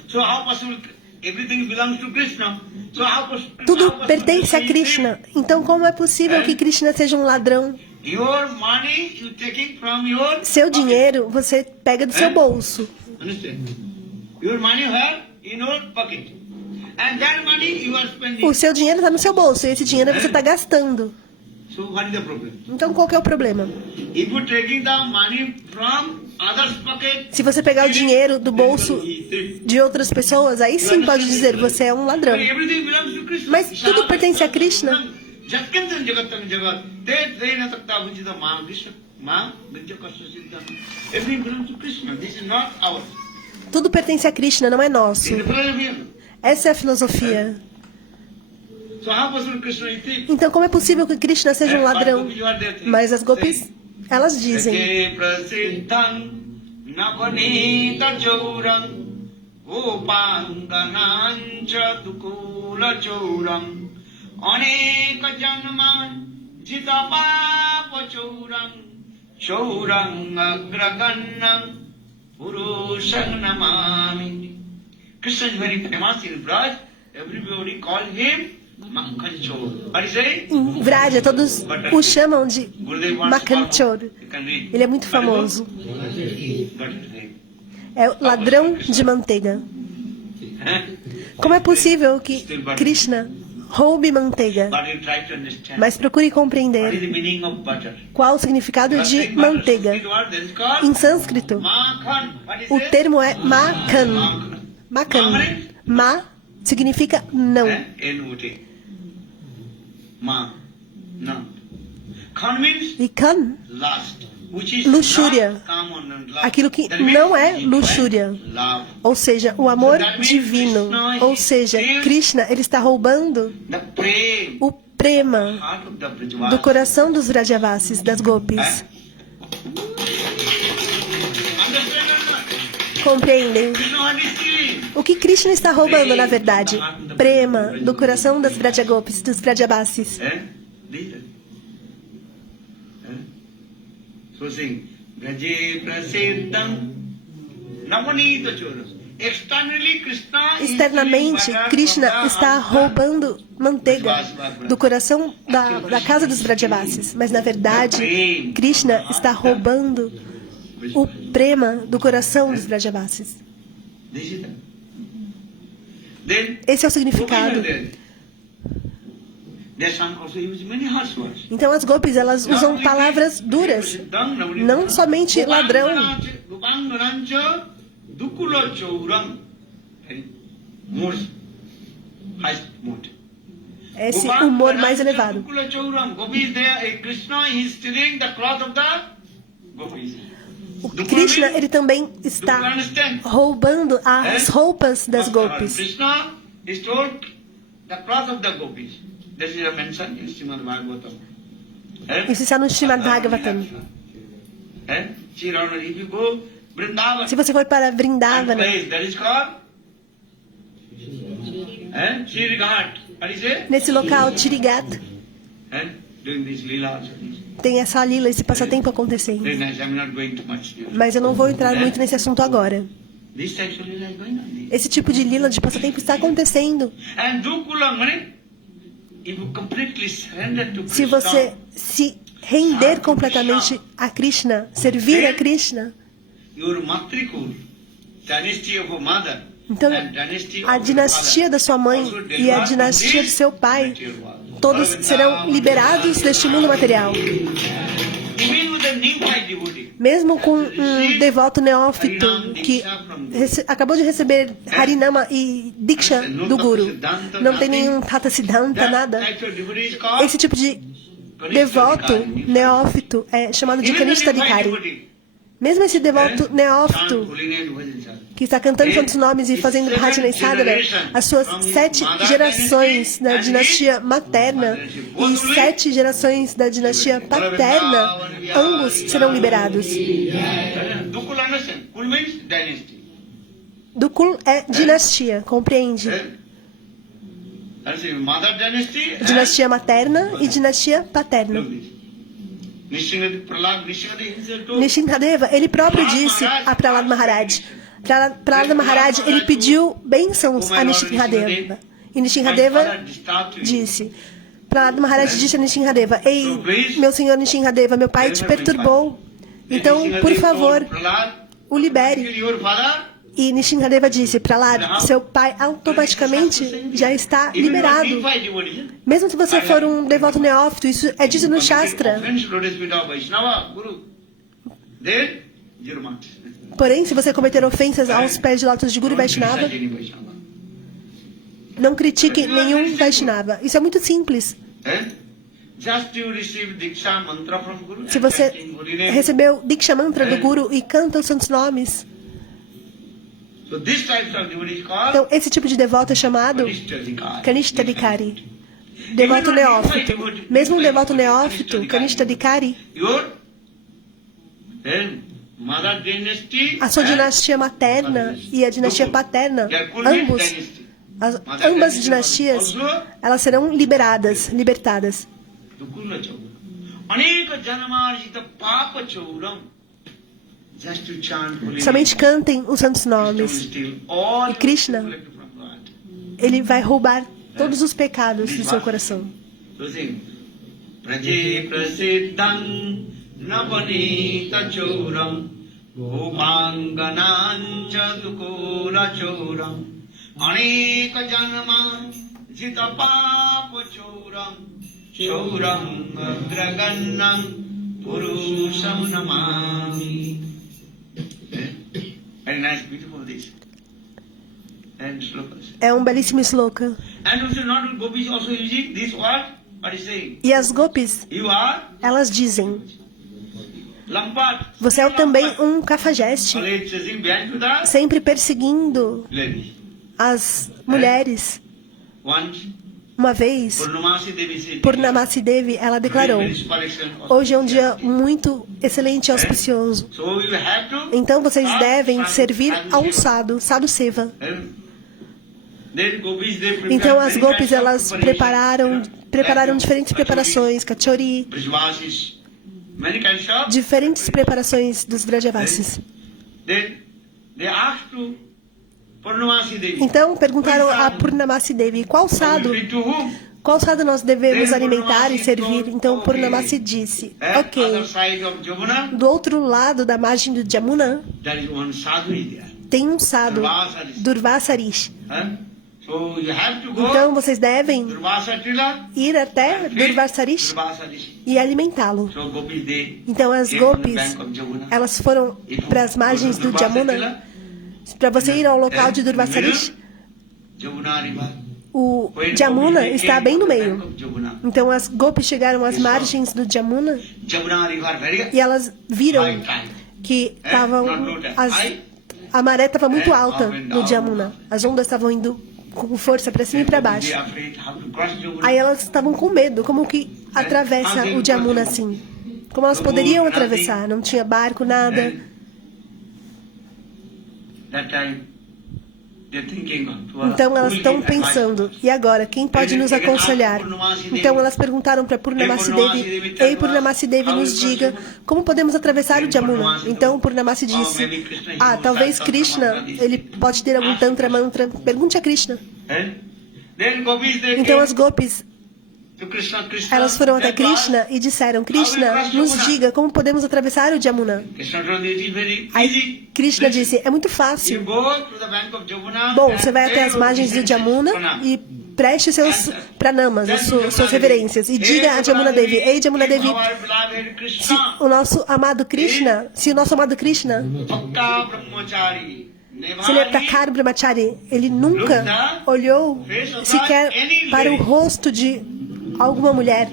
So how possible everything belongs to Krishna? So how possible? Tudo pertence a Krishna. Então, como é possível que Krishna seja um ladrão? Your money you taking from your Seu dinheiro você pega do seu bolso. Understand? Your money here in your pocket, and that money you are spending. O seu dinheiro está no seu bolso e esse dinheiro você está gastando. So what is the problem? Então, qual que é o problema? If you taking the money from others' pocket, Se você pegar o dinheiro do bolso de outras pessoas, aí sim pode dizer você é um ladrão. everything belongs to Krishna. Mas tudo pertence a Krishna. Jatkantan jagatam jagat te trena takta vunjita ma Krishna ma vidya kasya siddham. Everything belongs to Krishna. This is not ours. Tudo pertence a Krishna, não é nosso. In the philosophy. Essa é a filosofia. So how possible Krishna is thief? Então, como é possível que Krishna seja um ladrão? Mas as gopis, elas dizem: Raje prasiddham navanita chauram gopanganancha dukula chauram aneka janman jitapapa chauram chauram agragannam purusang namami. Krishna is very famous in Braj. Everybody call him Makhan Chor. What is it? em Vraja, todos o chamam de Gurudev wants to Makhanchor. follow. You can read. Ele é muito famoso. What is it? É o ladrão de manteiga. Como é possível que Krishna roube manteiga? But you try to understand. Mas procure What is compreender the meaning of butter? qual o significado de manteiga. This word that is called Em sânscrito, Makhan. What is o it? termo é Makhan. Makhan. Ma significa não. N-O-T. Ma. No. Khan means E Khan, lust. Which is luxúria. not common and love. Aquilo que That means não é divine luxúria. love. Ou seja, o amor divino. Ou seja, Krishna, ele está roubando The prema. o prema Heart of the Brajavas. do coração dos Vrajavasis, das gopis. Understand or not? Compreendem? You know what is stealing? O que Krishna está roubando, na verdade? Prema do coração das Vrajagopis, dos Vrajavasis. These are. So saying, Braje prasiddham navanita choras. externally Krishna is Externamente, stealing butter Krishna from the está house of roubando manteiga do coração da casa dos Vrajavasis. Mas, na verdade, Krishna está roubando o prema do coração dos Vrajavasis. This is the- Then, Esse é o significado. Gopis are there. Their son also used many harsh words. Então, as gopis, elas usam palavras duras. Não somente ladrão. Gopanganancha dukula chauram. More highest mode. Esse humor mais elevado. Dukula chauram. Gopis there, Krishna is stealing the cloth of the gopis. O Krishna, ele também Do you está understand? roubando as roupas das gopis. Krishna stole the cloth of the gopis. This is a mention in Srimad Bhagavatam. Isso está no Srimad Bhagavatam. Chirana, if you go Vrindavan, Se você for para and Vrindavana, place that is called Chirighat. What is it? nesse local, Tirigat, Doing this lila. tem essa lila, esse passatempo acontecendo. Very nice. I'm not going too much here. Mas eu não vou entrar muito nesse assunto agora. This type of lila is going on. Esse tipo de lila de passatempo está acontecendo. And Dukula, if you completely surrender to Se Krishna, você se render completamente a Krishna, servir a Krishna, your matrikul, dynasty of your mother, então and dynasty a of dinastia your da sua mãe father, also e a deliver dinastia from do seu this pai, material world. todos serão liberados deste mundo material. Even with the Nimbai devotee, Mesmo com um devoto neófito que acabou de receber Harinama e Diksha do Guru, não tem nenhum Tata Siddhanta, nada. type of devotee is called Esse tipo de devoto neófito é chamado de even the Kanishta Nimbai Dikari. devotee, Mesmo esse devoto chant neófito holy name bhajan chant. que está cantando santos nomes e fazendo Bhajana e Sadhana, as suas 7 gerações da dinastia materna e 7 gerações da dinastia paterna, ambos serão liberados. Dukul understand? Kul means dynasty. Dukul é dinastia, compreende? That's it. Mother dynasty and Dinastia materna e dinastia paterna. Nishingade Prahlad himself told Nishingadeva, ele próprio disse a Prahlad Maharaj. Prahlad Maharaj, ele pediu bênçãos a Nishingadeva. E Nishingadeva disse, Prahlad Maharaj disse a Nishingadeva, ei, meu senhor Nishingadeva, meu pai te perturbou. Então, por favor, o libere. your father, E Nishingadeva disse, Prahlad, seu pai automaticamente já está liberado. Nimbai devotee, Mesmo se você for um devoto neófito, isso é dito no Shastra. offense Lotus feet of Vaishnava, Guru. Then, zero marks. Porém, se você cometer ofensas aos pés de lótus de Guru e Vaishnava, Any Vaishnava. não critique nenhum Vaishnava. Isso é muito simples. Just you receive Diksha mantra from Guru. Se and você chanting holy name. recebeu Diksha Mantra do Guru e canta os santos nomes, So this type of devotee is called então esse tipo de devoto é chamado Kanishta Dikari. Devoto neófito. Mesmo um devoto neófito, Kanishta Dikari, Your mother dynasty a sua and dinastia materna e a dinastia paterna, ambas dinastias, elas serão liberadas, libertadas. Dukula Chauram. Aneka janamarjita papa chauram. Just to chant holy Somente name. cantem os santos Krishna will nomes. steal all E Krishna, the collected from God. ele vai roubar todos os pecados do seu coração. So sing. Praje prasiddham navanita chauram. Gopanganancha dukula chauram. Aneka janama jita papa chauram. Chauram agragannam purusham namami. Very nice, beautiful this. And slokas. É um belíssimo sloka. And also not gopis also using this word. What is saying? E as gopis, You are elas dizem, lampat. você é também um cafajeste, Always chasing behind to the sempre perseguindo lady. as mulheres. Once Uma vez, Purnamasi Devi said, Purnamasi Devi, ela declarou, hoje é um dia muito excelente e auspicioso. So you have to Então vocês devem servir ao sadhu, sadhu seva. Then gopis they prepared Então as many gopis, kinds of elas preparation. prepararam diferentes preparações, kachori, Brajvasis, many kinds of. diferentes preparações dos Vrajavasis. Then they asked to Purnamasi Devi. Então perguntaram a Purnamasi Devi, qual sadhu nós devemos alimentar e servir? Então Purnamasi disse, ok, Other side of Jamuna, do outro lado da margem do Jamuna there is one sadhu is there. tem um sadhu, Durvasa Rishi. So you have to go Então vocês devem Durvasa Trila ir até Durvasa Rishi Durvasa Rishi. e alimentá-lo. So Gopis they Então as came from the gopis, bank of Jamuna. elas foram para as margens do Jamuna. Para você ir ao local de Durvasa Rishi, Jamuna River. o When Jamuna Gopis, they está came bem from no the meio. bank of Jamuna. Então as gopis chegaram às margens do Jamuna Jamuna River very e elas viram high tide. que a maré estava muito alta no Jamuna. As ondas estavam indo com força para cima e para baixo. They are afraid how to cross Jamuna. Aí elas estavam com medo, como que atravessa o Jamuna assim? Como elas poderiam atravessar? Não tinha barco, nada. That time they're thinking Então elas estão pensando, e agora, quem pode nos aconselhar? Então elas perguntaram para Purnamasi Devi, ei Purnamasi Devi, nos diga como podemos atravessar o Jamuna. Então Purnamasi disse, talvez Krishna, ele pode ter algum tantra mantra, pergunte a Krishna. Então as gopis, elas foram até Krishna e disseram, Krishna, nos diga como podemos atravessar o Jamuna. Aí Krishna disse, é muito fácil. Bom, você vai até as margens do Jamuna e preste seus pranamas, suas reverências, e diga a Jamuna Devi, ei Jamuna Devi, se o nosso amado Krishna, se ele é Prakar Brahmachari, ele nunca olhou sequer para o rosto de alguma mulher.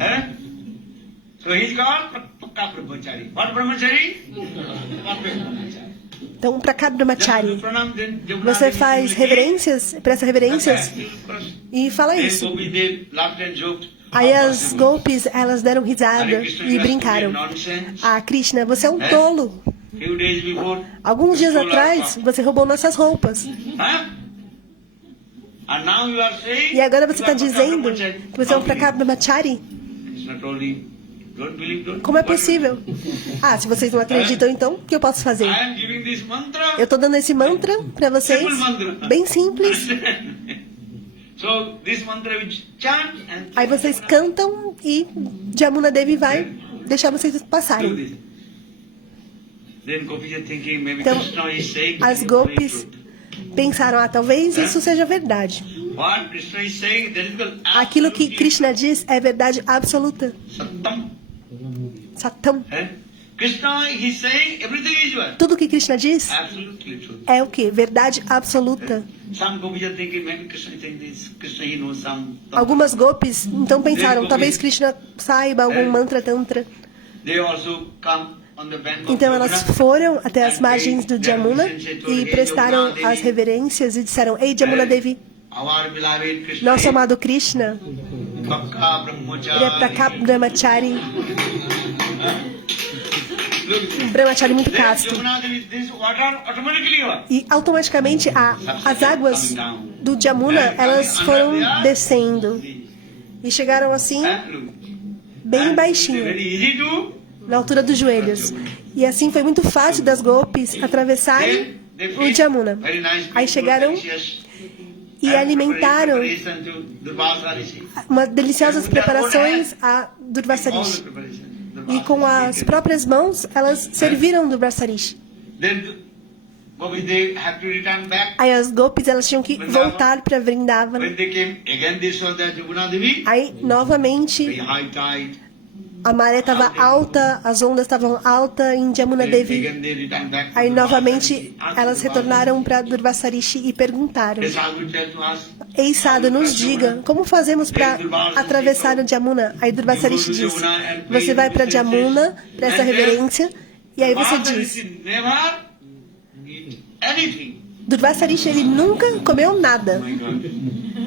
So he's called Pakka Brahmachari. What Brahmachari? Perfect Brahmachari. Então, Prakar Brahmachari, Pranam, then Jamuna você Devi faz will reverências, presta reverências e fala Then isso. Gopis, they laughed and joked. Aí as gopis, elas deram risada e brincaram. Ah, Krishna, você é um tolo. Few days before, Alguns dias atrás, você roubou nossas roupas. And now you are saying E agora você you está are Pakka dizendo Brahmachari. que você é um Prakar Brahmachari? Krishna told him, don't believe, don't. Como é possível? Ah, se vocês não acreditam, então, o que eu posso fazer? I am giving this mantra. Eu estou dando esse mantra para vocês, Simple mantra. bem simples. So this mantra which chant and Aí vocês cantam e Jamuna Devi vai deixar vocês do passarem. this. Then Gopis are thinking maybe Então, Krishna is saying as this is gopis the truth. pensaram, talvez isso seja verdade. What Krishna is saying, that is the Aquilo que absolute Krishna diz é verdade absoluta. Sattam. Satam. Krishna is saying everything is well. Tudo que Krishna diz Absolutely true. é o que? Verdade absoluta. Some Gopis are thinking maybe Krishna is saying this. Krishna he knows some. Algumas gopis então pensaram, talvez Krishna saiba algum mantra tantra. They also come on the bank of Então elas Jamuna foram até as and margens do prayed their Jamuna incense to e Hey prestaram Jamuna as Devi. reverências e disseram, ei Jamuna Devi, Our beloved Krishna nosso is amado Krishna, Pakka ele é Prakar Brahmachari. Brahmachari, Look, um Brahmachari muito then casto. Jamuna Devi, this water automatically what? E automaticamente as águas do Jamuna, elas foram descendo e chegaram assim, Look. bem It's baixinho, very easy to. na altura dos joelhos. E assim foi muito fácil das gopis atravessarem Then they o feed Jamuna. very nice Aí food, chegaram delicious, e and alimentaram preparation to Durvasa Rishi. umas deliciosas preparações a Durvasa All the Rishi. preparation. E com as próprias mãos, elas serviram Durvasa Rishi. Then Gopis, they have to return back. Aí as gopis, elas tinham que voltar para Vrindavana. When they came again, this was the Jamuna Devi. Aí, Very novamente, high tide. a maré estava alta, as ondas estavam altas em Jamuna Then Devi. again they returned back. to Aí, Durvasa novamente, Rishi. elas retornaram para Durvasa Rishi e perguntaram, The sadhu said to us, ei Sadhu, nos diga, como fazemos para atravessar o Jamuna? Aí Durvasa Rishi disse, você vai para Jamuna, presta reverência, e aí você Durvasa diz, Rishi never eat anything. Durvasa Rishi, ele nunca comeu nada. Oh my God.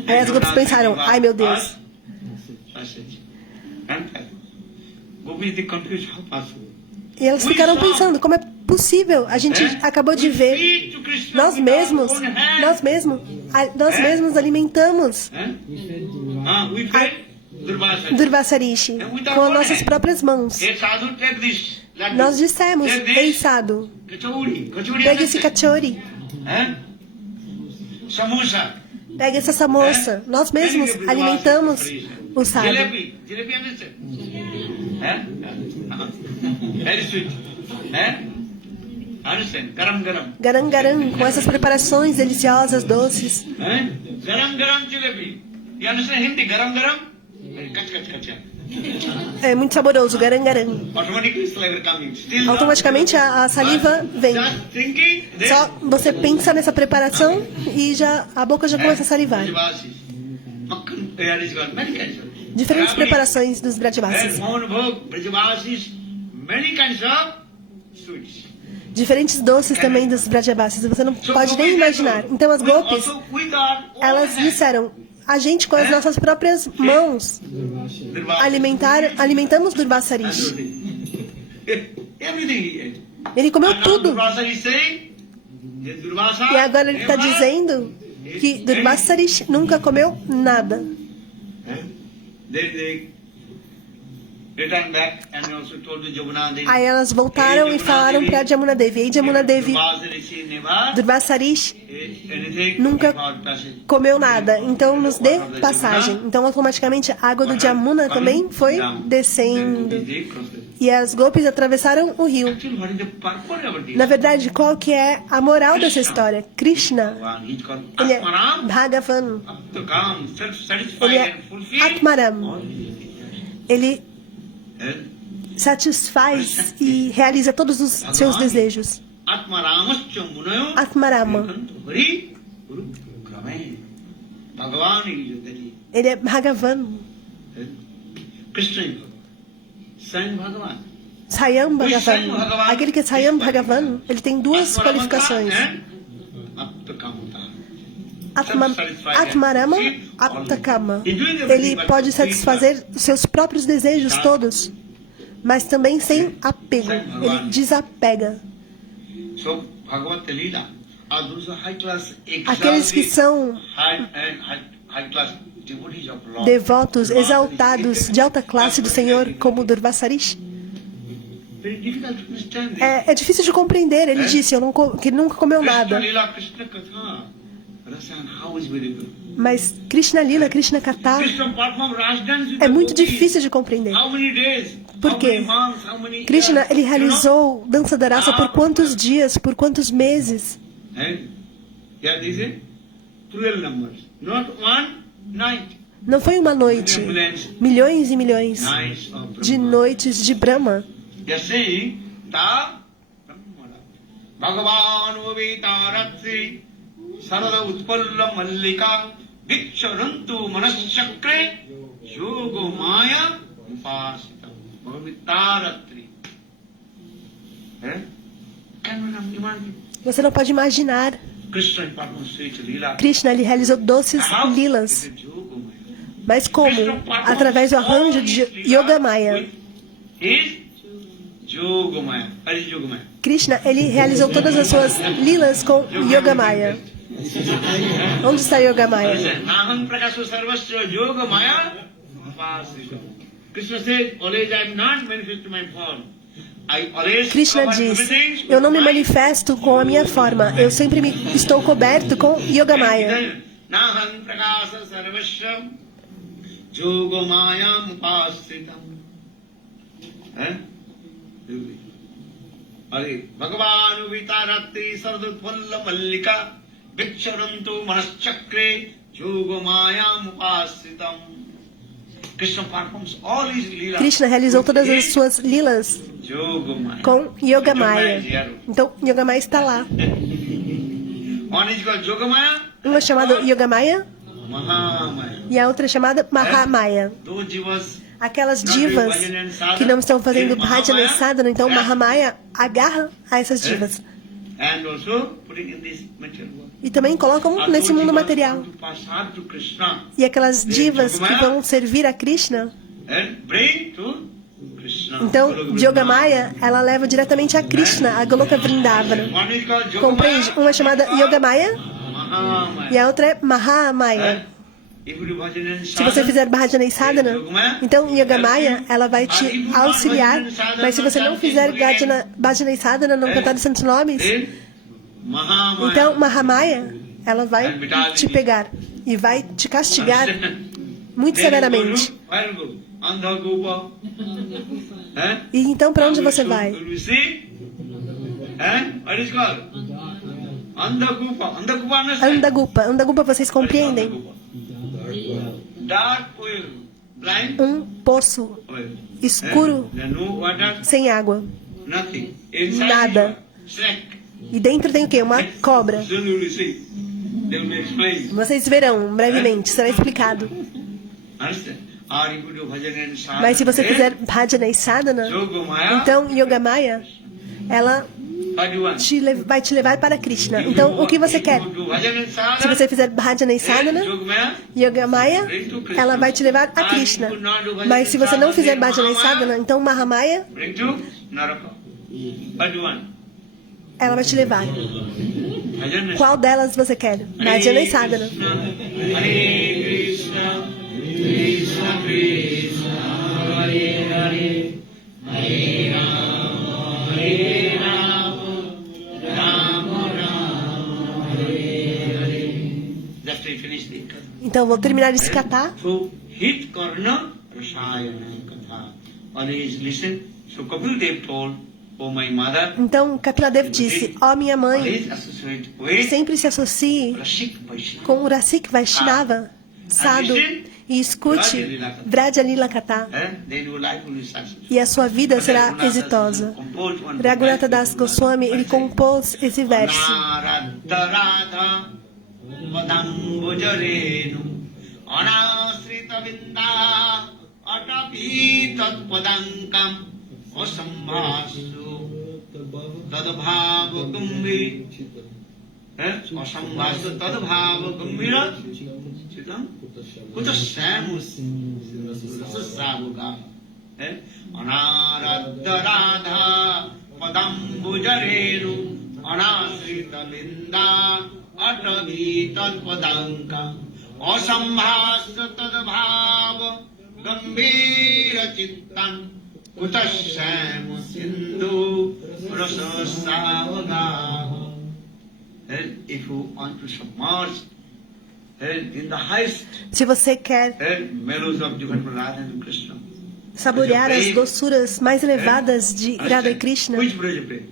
Aí as gopis pensaram, ai meu Deus. Gopis, they confused how possible. E elas ficaram pensando, como é possível? A gente acabou de ver, nós mesmos alimentamos We fed Durvasa. Durvasa Rishi com as nossas próprias mãos. Hey sadhu, take this. Laddu. Nós dissemos, Take ei this. Sadhu, Kachori. Kachori. pegue esse cachori. samosa. Pega essa samosa. Nós mesmos alimentamos o sábio. Jalebi. Jalebi, understand? Very sweet. Understand? Garam garam. Garam garam, com essas preparações deliciosas, doces. Garam garam jalebi. You understand Hindi? Garam garam? Kach kach kach. É muito saboroso, garam garam. Automatically saliva coming. Still Automaticamente a saliva vem. just thinking. Só você pensa nessa preparação e já a boca já começa a salivar. Brajavasis. Makkan there is got many kinds of. Diferentes preparações dos Brajavasis. Mohan Bhog, Brajavasis, many kinds of sweets. Diferentes doces também dos Brajavasis. Você não pode nem imaginar. Então as gopis, Also with our own elas hands. disseram: a gente com as nossas próprias mãos alimentamos Durvasarish. Everything. Ele comeu And now tudo. Durvasa is saying, that Durvasa E agora ele está never- dizendo que Durvasarish nunca comeu nada. Then they returned back and also told the Jamuna Devi. Aí elas voltaram e falaram para Jamuna Devi. E Jamuna Devi, Durvasarish never Durvasarish ate anything nunca without passage. comeu nada, então nos dê passagem. Então automaticamente a água do Jamuna também foi descendo. E as gopis atravessaram o rio. Actually, what is the purpose of this? Na verdade, qual que é a moral dessa história? Krishna, He's called ele é Atmaram, Bhagavan, Atmakam, self-satisfied ele é and fulfilled. Atmaram. Ele satisfaz e realiza todos os seus desejos. Atmaramascha munayo Atmarama. Hari Guru Krame. Bhagavan is Ele é Bhagavan. Krishna. Swayam Bhagavan. Sayam Bhagavan. Aquele que é Sayam Bhagavan, ele tem duas qualificações. Atmarama, Aptakama. Ele pode satisfazer os seus próprios desejos todos, mas também sem apego. Ele desapega. So, Bhagavat Lila are those high class Aqueles que são high class devotees of Lord. devotos exaltados de alta classe do Senhor, como Durvasarish, Very difficult to understand this. é difícil de compreender. Ele disse que ele nunca comeu Krishna nada. Lila, Krishna Katha. Rasan, how is very good. Mas Krishna Lila, Krishna Katha, Krishna performed Raj dance with é the muito gopis. difícil de compreender. How many days? Por How quê? many months? How many Krishna, years? ele You know? realizou dança da raça por quantos dias, por quantos meses? Yeah, these are 12 numbers. Not one night. Não foi uma noite, milhões e milhões Nights of de Brahma. noites de Brahma. They are saying, Ta Bhagavan Vavitaratri Sarada Utpalla Mallika Vicharantu Manaschakre Yogo Maya Upasita Vavitaratri. Can you imagine? Você não pode imaginar. Krishna performed sweet Leela. Krishna, ele realizou doces How? lilas. With the Yoga Maya. Mas como? Através do arranjo de Yogamaya. Is Yogamaya. What is Yogamaya? Krishna, ele realizou todas as suas lilas com Yogamaya. Onde está Yogamaya? Aham prakasha sarvasya Yogamaya. Upasita. Krishna says, always I am not manifest my form. I always Krishna cover diz: everything eu não me with my manifesto com a minha forma, eu sempre estou coberto com Yogamaya. Naham prakasha sarvasya Yogamaya upasita. Hare Bhagavan Vitarati Sardutpalla Mallika Vicharantu Manaschakre Yogamaya Upasitam. Krishna performs all his leela. Krishna realizou todas as suas lilas Yogamaya. com Yogamaya. Então, Yogamaya está lá. One is called Yogamaya, Uma é chamada Yogamaya Mahamaya. e a outra é chamada Mahamaya. Those jivas Aquelas divas que não estão fazendo bhajana e sadhana, então Mahamaya agarra a essas divas. and also putting in this material world. E também colocam nesse mundo material. To pass on to Krishna E aquelas divas que vão servir a Krishna, and bring to Krishna. então Yogamaya, ela leva diretamente a Krishna, a Goloka Vrindavana. One is called Compreende? Uma é chamada Yogamaya Mahamaya. e a outra é Mahamaya. If you do bhajana and Se você fizer bhajana e sadhana, então Yogamaya, ela vai te auxiliar. Mas se você não fizer bhajana e sadhana, não cantar os santos nomes, then Mahamaya. então Mahamaya, ela vai te pegar e vai te castigar muito severamente. E então para onde você vai? Andagupa, vocês compreendem? Um poço escuro, sem água, nada. E dentro tem o quê? Uma cobra. Vocês verão brevemente, será explicado. Mas se você fizer bhajana e sadhana, então Yogamaya, ela vai te levar para Krishna. Então, o que você quer? Se você fizer bhajana e sadhana, Yogamaya, ela vai te levar a Krishna. Mas se você não fizer bhajana e sadhana, então Mahamaya, ela vai te levar. Qual delas você quer? Bhajana e sadhana. Krishna Krishna, Hare Hare, Hare Rama, Hare Rama, Rama Rama, Hare Hare. Just to finish the katha. Então, vou terminar esse katha. So, hit karna rasayana katha. Always listen. So, Kapil Dev told, oh my mother, então, Kapiladev disse, ó minha mãe, always associate with sempre se associe Rasik Vaishnava. com o Rasik Vaishnava, Sadhu, e escute Vraja Lila Katha, Then your life will be successful. e a sua vida será exitosa. Raghunatha Das Goswami, ele compôs esse verso. Radha Vadambujarenu Anasrita Vinda Atapi Tatpadankam Osambhasu Tadabhava Gambhir Osambhasu Tadabhava Gambhira Chitam Kutasamus Sasavuga Anaradha Radha Padambujarenu Anasrita Linda Atavi Talpadanka Osambhasa Tadbhava Gambhira Chittan Kutasamu Sindhu Rasasavaga. If you want to submerge in the highest Se você quer mellows of divine Radha and Krishna, saborear as doçuras mais elevadas de Radha e Krishna, which Vraja Prema?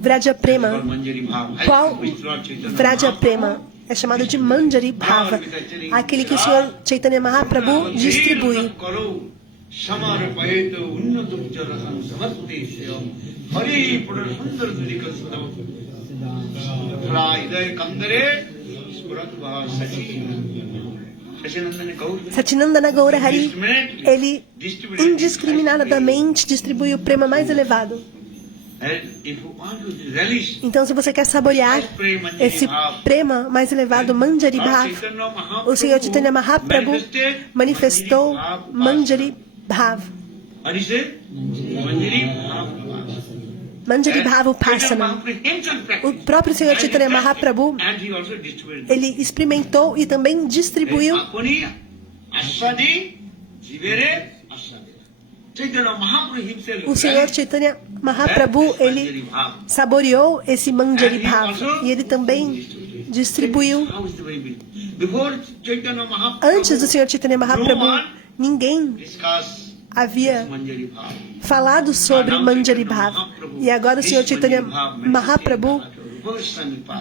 Vraja Prema, Manjari Bhava. qual Which Lord Chaitanya Vraja Mahaprabhu Prema? É chamado de Manjari Bhava, aquele que o Senhor Chaitanya Mahaprabhu distribui. Samarpayeto Unnatupjarasam Samartesya Hari Pura Sundar Dudikastam Hridaya Kandare Spuratva Sachi Sachinandana Gaur. Satinandana Gaura Hari, ele indiscriminadamente distribui o prema mais elevado. Então, se você quer saborear esse prema mais elevado, Manjari Bhav, o Senhor Chaitanya Mahaprabhu manifestou Manjari Bhav. Manjari Bhav Upasana. O próprio Senhor Chaitanya Mahaprabhu, ele experimentou e também distribuiu o Senhor Chaitanya Mahaprabhu, ele saboreou esse Manjari Bhav e ele também distribuiu. Antes do Senhor Chaitanya Mahaprabhu, ninguém havia falado sobre Manjari Bhav. E agora o Senhor Chaitanya Mahaprabhu,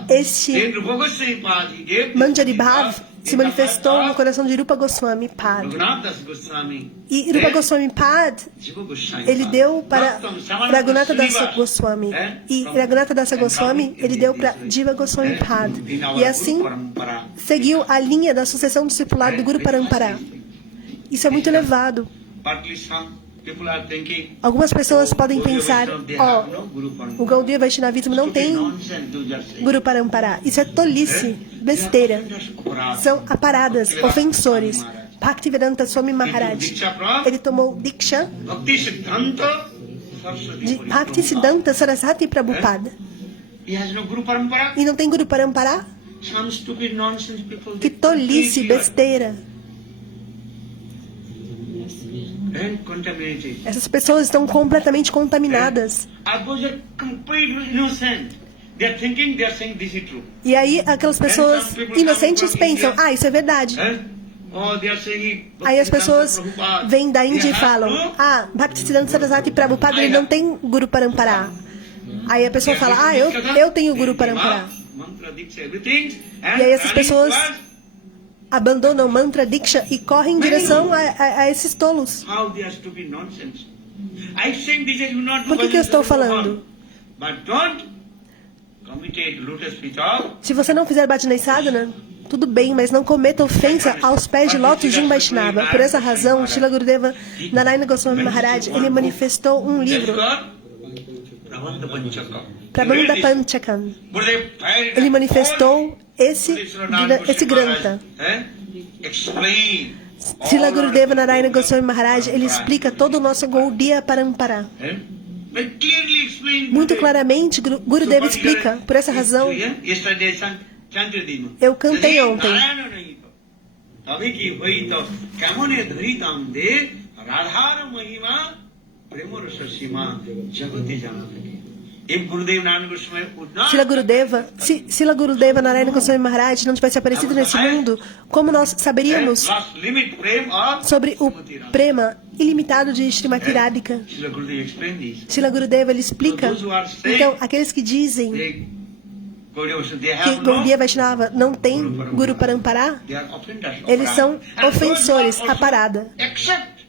esse Manjari Bhav se manifestou no coração de Rupa Goswami Pad. E Rupa Goswami Pad, ele deu para Raghunatha Dasa Goswami. E Raghunatha Dasa Goswami, ele deu para Jiva Goswami Pad. E assim, seguiu a linha da sucessão discipular do Guru Parampara. Isso é muito elevado. Algumas pessoas podem pensar, o Gaudiya Vaishnavismo não tem Guru Parampara. Isso é tolice, besteira. São aparadas, ofensores. Bhaktivedanta Swami Maharaj, ele tomou Diksha de Bhaktisiddhanta Saraswati Prabhupada. E não tem Guru Parampara? Que tolice, besteira. Essas pessoas estão completamente contaminadas. They are thinking, they are saying this is true. E aí aquelas pessoas inocentes pensam, isso é verdade. Oh, they are saying, Aí as pessoas vêm da Índia e falam, Bhaktisiddhanta Sarasvati Prabhupada ele não tem Guru Parampara. Aí a pessoa fala, eu tenho Guru Parampara. E aí essas pessoas abandonam mantra diksha e correm em direção a esses tolos. Por que eu estou falando? Se você não fizer Bhajana Sadhana, tudo bem, mas não cometa ofensa aos pés de lótus de um Vaishnava. Por essa razão, Srila Gurudeva Narayana Goswami Maharaj, ele manifestou um livro, Prabandha Panchakam. Ele manifestou esse granta. Srila Gurudeva Narayana Goswami Maharaj, ele explica todo o nosso Gaudiya Parampara. Muito claramente, Gurudeva explica. Por essa razão, eu cantei ontem. Srila Gurudeva Narayana Goswami Maharaj não tivesse aparecido nesse mundo, como nós saberíamos sobre o prema ilimitado de Srimati Radhika? Srila Gurudeva ele explica. Então, aqueles que dizem que Gaudiya Vaishnava não tem Guru Parampara, eles são ofensores, aparada.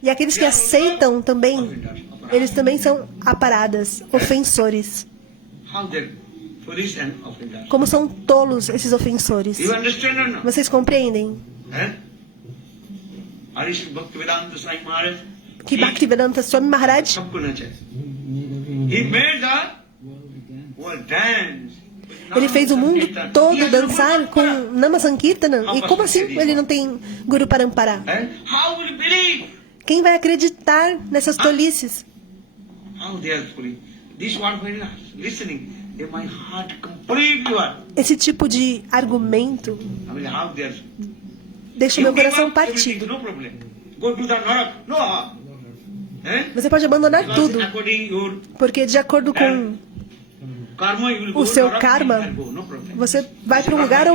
E aqueles que aceitam também, eles também são aparadas, ofensores. Como são tolos esses ofensores. Vocês compreendem? Que Bhaktivedanta Swami Maharaj ele fez o mundo todo dançar com Nama Sankirtana. E como assim ele não tem Guru Parampara? Quem vai acreditar nessas tolices? Esse tipo de argumento deixa o meu coração partido. Você pode abandonar tudo, porque de acordo com o seu karma, você vai para um lugar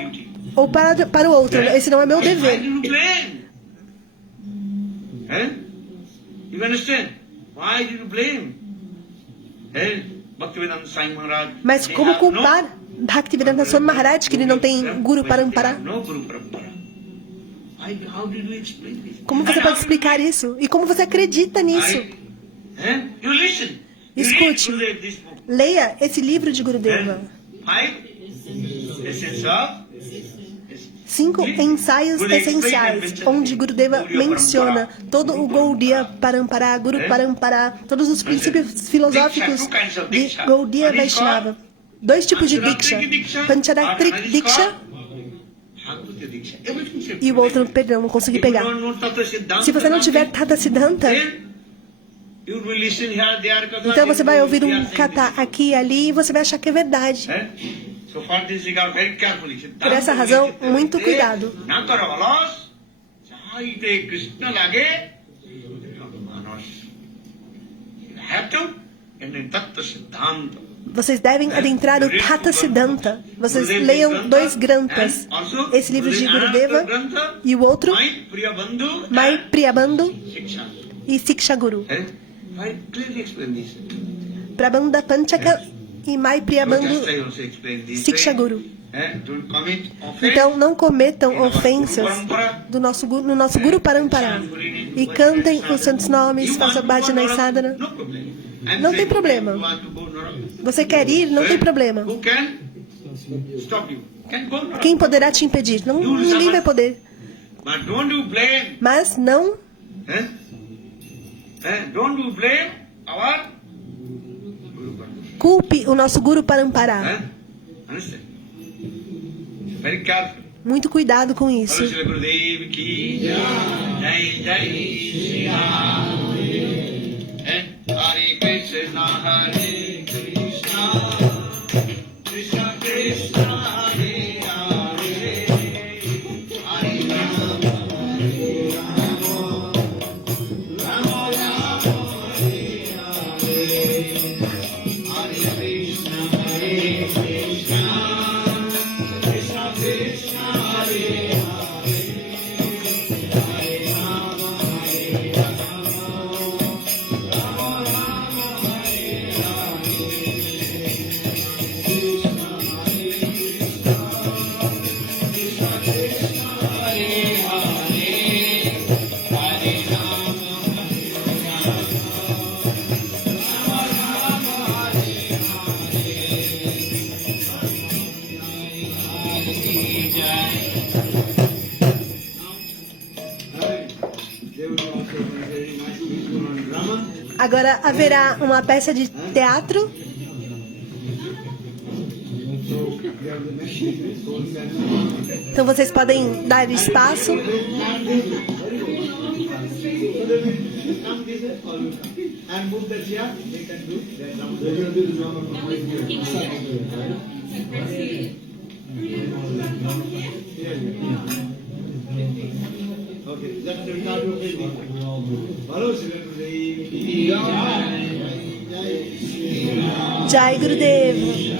ou para o outro. Esse não é meu dever. Mas como culpar Bhaktivedanta Swami Maharaj que ele não tem Guru Parampara? Como você pode explicar isso? E como você acredita nisso? Escute, leia esse livro de Gurudeva. 5 ensaios essenciais, onde Gurudeva menciona todo o Gaudiya Parampara, Guru Parampara, todos os princípios filosóficos de Gaudiya Vaishnava. 2 tipos de Diksha, Pancharatrik Diksha e o outro, perdão, não consegui pegar. Se você não tiver Tata Siddhanta, então você vai ouvir um kata aqui e ali e você vai achar que é verdade. Por essa razão, muito cuidado. Vocês devem adentrar o Tata Siddhanta. Vocês leiam 2 grantas. Esse livro de Gurudeva e o outro, Mai Priyabandhu e Siksha Guru. Prabandha Panchaka e Mai Priyabandhu Siksha Guru. Então, não cometam ofensas no nosso Guru Parampara. E cantem os santos nomes, façam Bhajana Sadhana. Não tem problema. Você quer ir, não tem problema. Quem poderá te impedir? Ninguém vai poder. Mas não culpe o nosso Guru Parampara. Muito cuidado com isso. Hare Krishna, Hare Krishna, Krishna Krishna, Hare Hare, Hare Rama, Hare Rama, Rama Rama, Hare Hare, Hare Krishna, Hare Krishna. Agora haverá uma peça de teatro. Então vocês podem dar espaço. And move the chair, they can do okay, let's start with Hello, Jai Gurudev.